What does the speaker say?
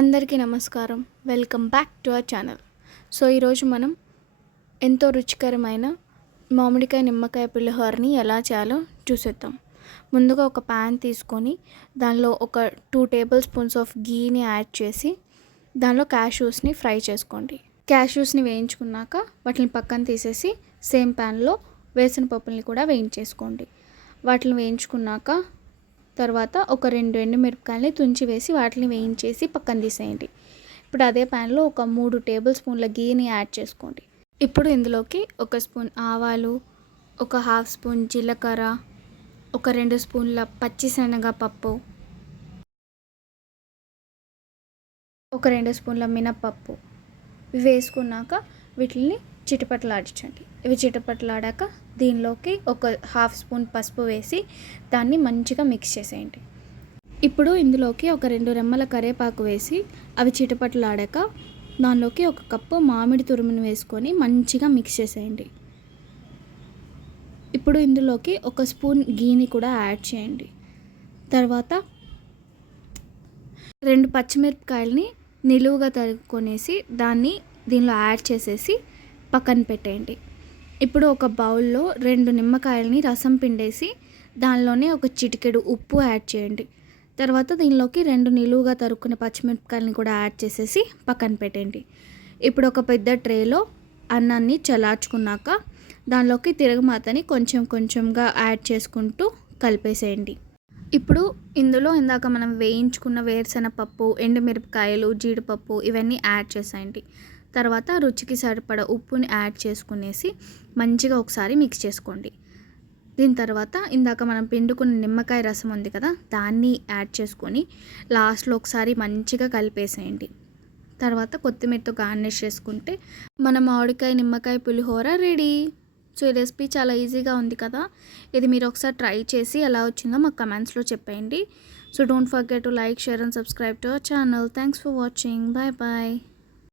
అందరికీ నమస్కారం. Welcome back to our channel. So ఈరోజు మనం ఎంతో రుచికరమైన మామిడికాయ నిమ్మకాయ పులిహోరని ఎలా చేయాలో చూసేద్దాం. ముందుగా ఒక ప్యాన్ తీసుకొని దానిలో ఒక టూ టేబుల్ స్పూన్స్ ఆఫ్ గీని యాడ్ చేసి దానిలో క్యాష్యూస్ని ఫ్రై చేసుకోండి. క్యాష్యూస్ని వేయించుకున్నాక వాటిని పక్కన తీసేసి సేమ్ ప్యాన్లో వేసిన పప్పుల్ని కూడా వేయించేసుకోండి. వాటిని వేయించుకున్నాక తర్వాత ఒక రెండు ఎండుమిరపకాయలని తుంచి వేసి వాటిని వేయించేసి పక్కన తీసేయండి. ఇప్పుడు అదే ప్యాన్లో ఒక మూడు టేబుల్ స్పూన్ల గీని యాడ్ చేసుకోండి. ఇప్పుడు ఇందులోకి ఒక స్పూన్ ఆవాలు ఒక హాఫ్ స్పూన్ జీలకర్ర ఒక రెండు స్పూన్ల పచ్చిశనగపప్పు ఒక రెండు స్పూన్ల మినప్పప్పు. వేసుకున్నాక వీటిని చిటపట్లాడించండి. ఇవి చిటపట్లాడాక దీనిలోకి ఒక హాఫ్ స్పూన్ పసుపు వేసి దాన్ని మంచిగా మిక్స్ చేసేయండి. ఇప్పుడు ఇందులోకి ఒక రెండు రెమ్మల కరేపాకు వేసి అవి చిటపట్లాడాక దానిలోకి ఒక కప్పు మామిడి తురుమును వేసుకొని మంచిగా మిక్స్ చేసేయండి. ఇప్పుడు ఇందులోకి ఒక స్పూన్ గీని కూడా యాడ్ చేయండి. తర్వాత రెండు పచ్చిమిరపకాయలని నిలువుగా తరుక్కొనేసి దాన్ని దీనిలో యాడ్ చేసేసి పక్కన పెట్టేయండి. ఇప్పుడు ఒక బౌల్లో రెండు నిమ్మకాయలని రసం పిండేసి దానిలోనే ఒక చిటికెడు ఉప్పు యాడ్ చేయండి. తర్వాత దీనిలోకి రెండు నిలువుగా తరుక్కునే పచ్చిమిరపకాయలని కూడా యాడ్ చేసేసి పక్కన పెట్టండి ఇప్పుడు ఒక పెద్ద ట్రేలో అన్నాన్ని చలార్చుకున్నాక దానిలోకి తిరగమాతని కొంచెం కొంచెంగా యాడ్ చేసుకుంటూ కలిపేసేయండి. ఇప్పుడు ఇందులో ఇందాక మనం వేయించుకున్న వేరుశనగపప్పు ఎండుమిరపకాయలు జీడిపప్పు ఇవన్నీ యాడ్ చేసేయండి. తర్వాత రుచికి సరిపడ ఉప్పుని యాడ్ చేసుకునేసి మంచిగా ఒకసారి మిక్స్ చేసుకోండి. దీని తర్వాత ఇందాక మనం పిండుకున్న నిమ్మకాయ రసం ఉంది కదా దాన్ని యాడ్ చేసుకొని లాస్ట్లో ఒకసారి మంచిగా కలిపేసేయండి. తర్వాత కొత్తిమీరతో గార్నిష్ చేసుకుంటే మన మామిడికాయ నిమ్మకాయ పులిహోర రెడీ. సో ఈ రెసిపీ చాలా ఈజీగా ఉంది కదా. ఇది మీరు ఒకసారి ట్రై చేసి ఎలా వచ్చిందో మాకు కమెంట్స్లో చెప్పేయండి. So don't forget to like share and subscribe to our channel. Thanks for watching. Bye bye.